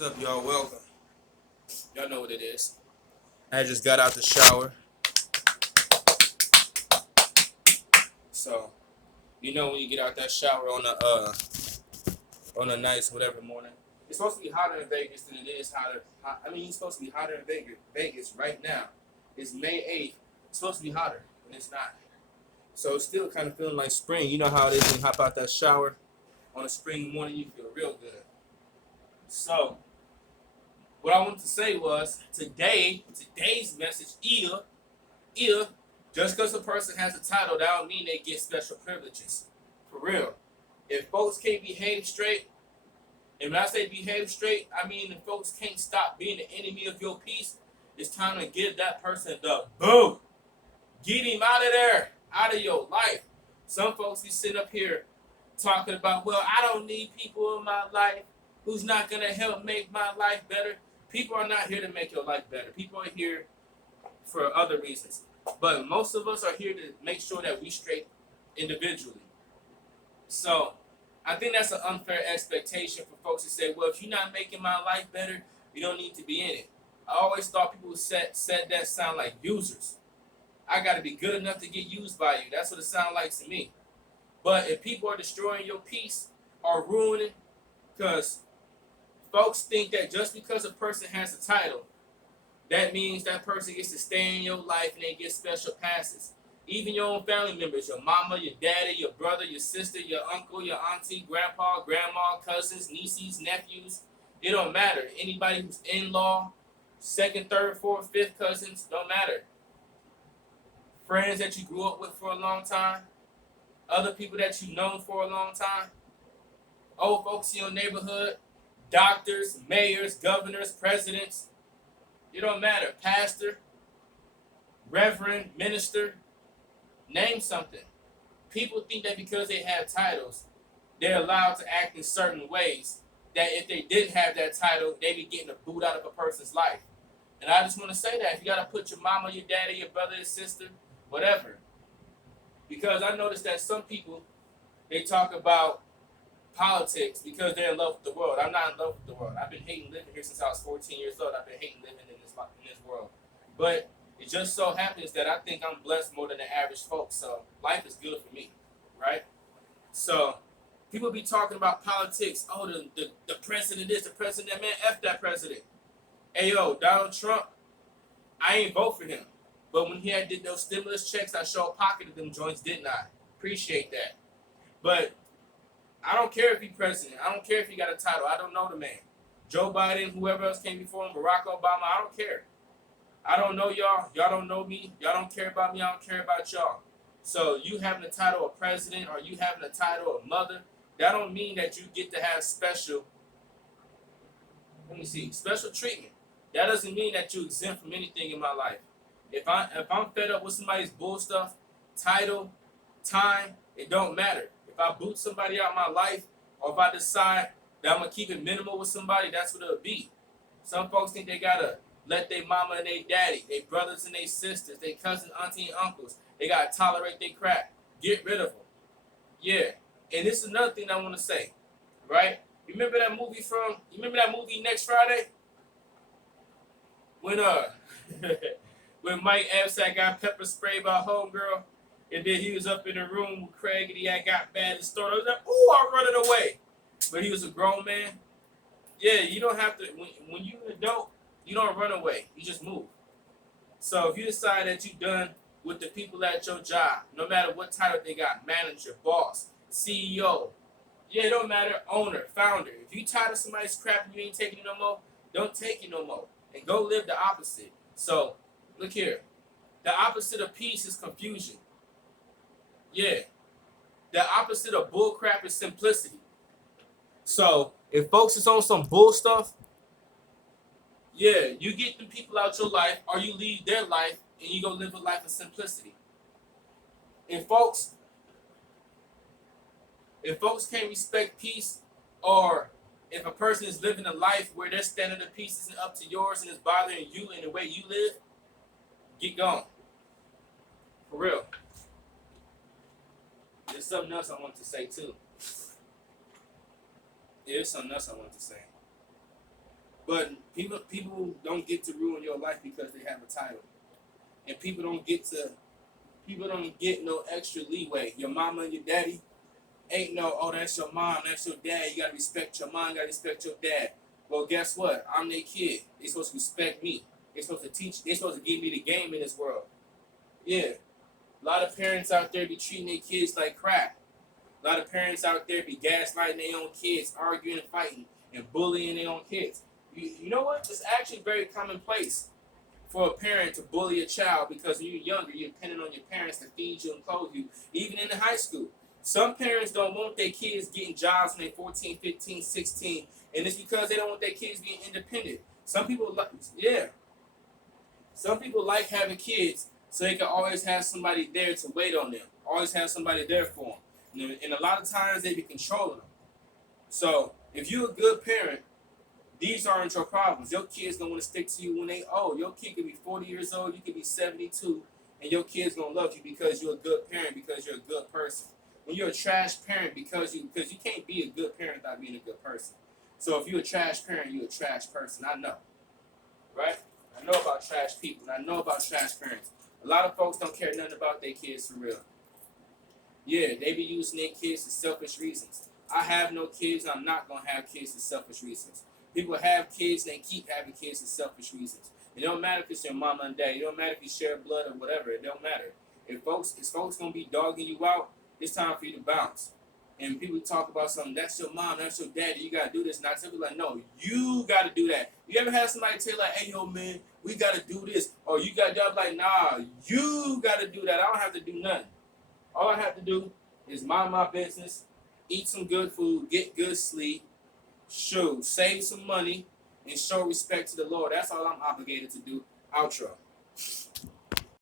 What's up, y'all? Welcome. Y'all know what it is. I just got out the shower. So, you know when you get out that shower on a nice whatever morning. It's supposed to be hotter in Vegas than it is hotter. It's supposed to be hotter in Vegas right now. It's May 8th. It's supposed to be hotter, and it's not. So it's still kind of feeling like spring. You know how it is when you hop out that shower on a spring morning, you feel real good. So, what I wanted to say was today's message is just because a person has a title, that don't mean they get special privileges. For real. If folks can't behave straight, and when I say behave straight, I mean if folks can't stop being the enemy of your peace, it's time to give that person the boot. Get him out of there, out of your life. Some folks be sitting up here talking about, well, I don't need people in my life who's not going to help make my life better. People are not here to make your life better. People are here for other reasons. But most of us are here to make sure that we straight individually. So I think that's an unfair expectation for folks to say, well, if you're not making my life better, you don't need to be in it. I always thought people who said that sound like users. I got to be good enough to get used by you. That's what it sounds like to me. But if people are destroying your peace or ruining, because folks think that just because a person has a title, that means that person gets to stay in your life and they get special passes. Even your own family members, your mama, your daddy, your brother, your sister, your uncle, your auntie, grandpa, grandma, cousins, nieces, nephews. It don't matter. Anybody who's in-law, second, third, fourth, fifth cousins, don't matter. Friends that you grew up with for a long time, other people that you've known for a long time, old folks in your neighborhood, doctors, mayors, governors, presidents. It don't matter. Pastor, reverend, minister, name something. People think that because they have titles, they're allowed to act in certain ways, that if they didn't have that title, they'd be getting a boot out of a person's life. And I just want to say that. If you got to put your mama, your daddy, your brother, your sister, whatever. Because I noticed that some people, they talk about politics because they're in love with the world. I'm not in love with the world. I've been hating living here since I was 14 years old. I've been hating living in this world. But it just so happens that I think I'm blessed more than the average folks. So life is good for me, right? So people be talking about politics. Oh, the president is the president. Man, F that president. Hey, yo, Donald Trump, I ain't vote for him. But when he did those stimulus checks, I sure pocketed them joints, didn't I? Appreciate that. But I don't care if he's president. I don't care if he got a title. I don't know the man. Joe Biden, whoever else came before him, Barack Obama, I don't care. I don't know y'all. Y'all don't know me. Y'all don't care about me. I don't care about y'all. So you having the title of president or you having the title of mother, that don't mean that you get to have special treatment. That doesn't mean that you exempt from anything in my life. If I'm fed up with somebody's bull stuff, title, time, it don't matter. If I boot somebody out of my life, or if I decide that I'm gonna keep it minimal with somebody, that's what it'll be. Some folks think they gotta let their mama and their daddy, their brothers and their sisters, their cousins, auntie and uncles, they gotta tolerate their crap. Get rid of them. Yeah. And this is another thing I want to say, right? You remember that movie Next Friday? When when Mike Epps got pepper sprayed by homegirl, and then he was up in the room with Craig and he had got bad and started. I was like, ooh, I'm running away. But he was a grown man. Yeah, you don't have to, when you're an adult, you don't run away. You just move. So if you decide that you're done with the people at your job, no matter what title they got, manager, boss, CEO, yeah, it don't matter, owner, founder. If you tired of somebody's crap and you ain't taking it no more, don't take it no more. And go live the opposite. So, look here. The opposite of peace is confusion. Yeah. The opposite of bull crap is simplicity. So, if folks is on some bull stuff, yeah, you get them people out your life or you leave their life and you go live a life of simplicity. If folks can't respect peace, or if a person is living a life where their standard of peace isn't up to yours and is bothering you in the way you live, get gone. For real. There's something else I want to say too. There's something else I want to say. But people don't get to ruin your life because they have a title, and people don't get no extra leeway. Your mama and your daddy ain't no, oh, that's your mom, that's your dad. You gotta respect your mom, you gotta respect your dad. Well, guess what? I'm their kid. They supposed to respect me. They supposed to teach. They supposed to give me the game in this world. Yeah, a lot of parents out there be treating their kids like crap. A lot of parents out there be gaslighting their own kids, arguing and fighting, and bullying their own kids. You know what? It's actually very commonplace for a parent to bully a child because when you're younger, you're dependent on your parents to feed you and clothe you, even in the high school. Some parents don't want their kids getting jobs when they're 14, 15, 16, and it's because they don't want their kids being independent. Some people like having kids so they can always have somebody there to wait on them, always have somebody there for them. And a lot of times they be controlling them. So if you're a good parent, these aren't your problems. Your kids gonna want to stick to you when they old. Your kid could be 40 years old, you could be 72, and your kid's gonna love you because you're a good parent, because you're a good person. When you're a trash parent, because you can't be a good parent without being a good person. So if you're a trash parent, you're a trash person. I know, right? I know about trash people, and I know about trash parents. A lot of folks don't care nothing about their kids for real. Yeah, they be using their kids for selfish reasons. I have no kids, and I'm not gonna have kids for selfish reasons. People have kids and they keep having kids for selfish reasons. It don't matter if it's your mama and daddy. It don't matter if you share blood or whatever. It don't matter. If folks gonna be dogging you out, it's time for you to bounce. And people talk about something, that's your mom, that's your daddy, you gotta do this. And I tell people like, no, you gotta do that. You ever had somebody tell you like, hey yo man, we gotta do this, or you got job like, nah, you gotta do that. I don't have to do nothing. All I have to do is mind my business, eat some good food, get good sleep, save some money, and show respect to the Lord. That's all I'm obligated to do. Outro.